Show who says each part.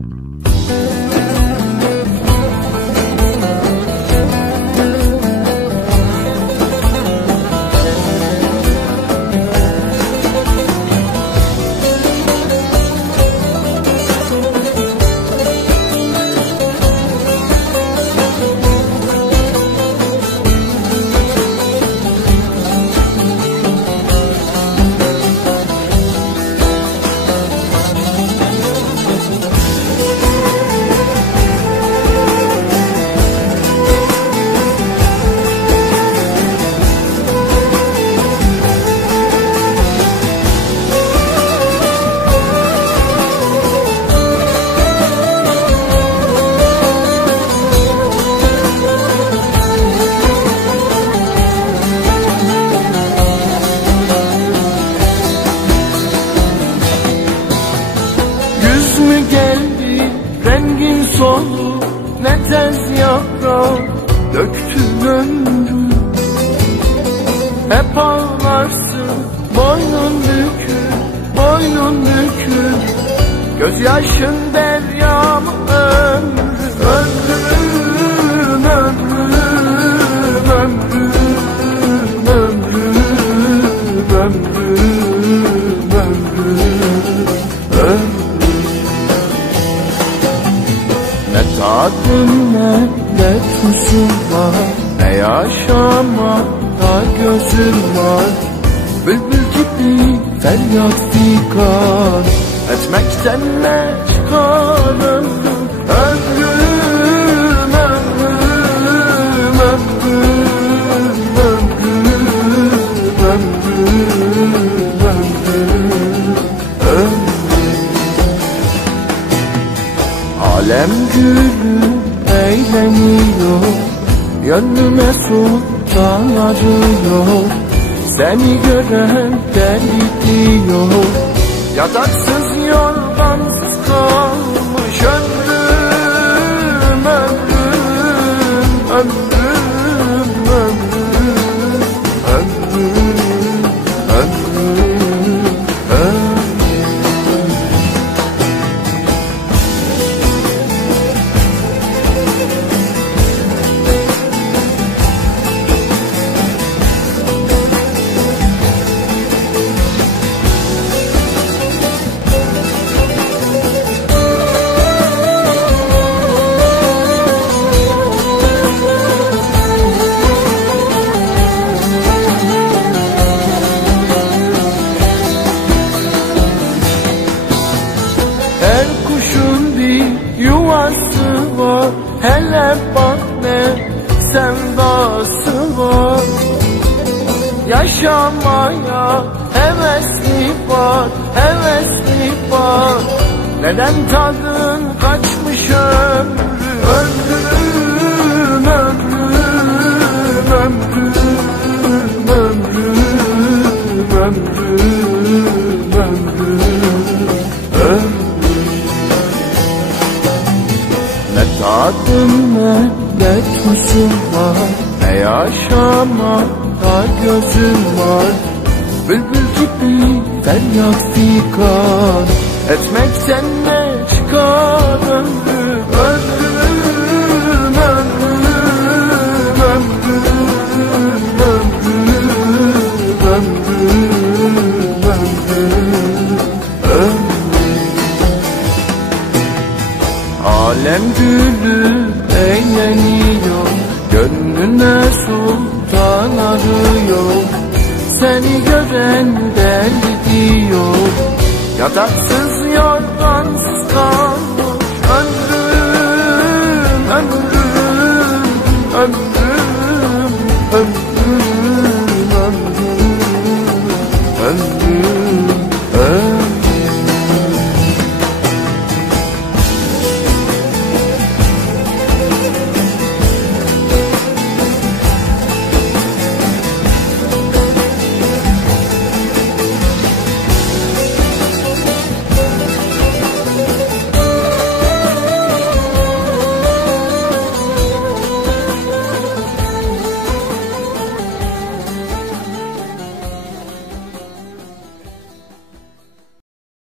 Speaker 1: Mm-hmm. Tez yaprak döktün ömrü. Hep ağlarsın boynun bükür Boynun bükür Gözyaşın deryamı ömrü? Ömrüm tadım ne tuzum var. Ne yaşama da gözüm var. Bülbül gibi feryat figan Etmekten ne çıkar ömrüm Ömrüm, ömrüm, ömrüm, ömrüm, ömrüm, ömrüm, Alem gülü eğleniyor Gönlüme sultan arıyor Seni gören deli diyor Yataksız yorgansız kalmış ömrüm Ömrüm, ömrüm, yuvası var? Hele bak ne sevdası var? Yaşamaya hevesli var Hevesli var. Neden tadın kaçmış ömrü Ömrüm, ömrüm, ömrüm, ömrüm, ömrüm, Ne tadım ne tuzum var Ne yaşama da gözüm var. Bülbül gibi feryat figan Etmekten ne çıkar Alem gülü eğleniyor. Gönlüne sultan arıyor. Seni gören deli diyor. Yataksız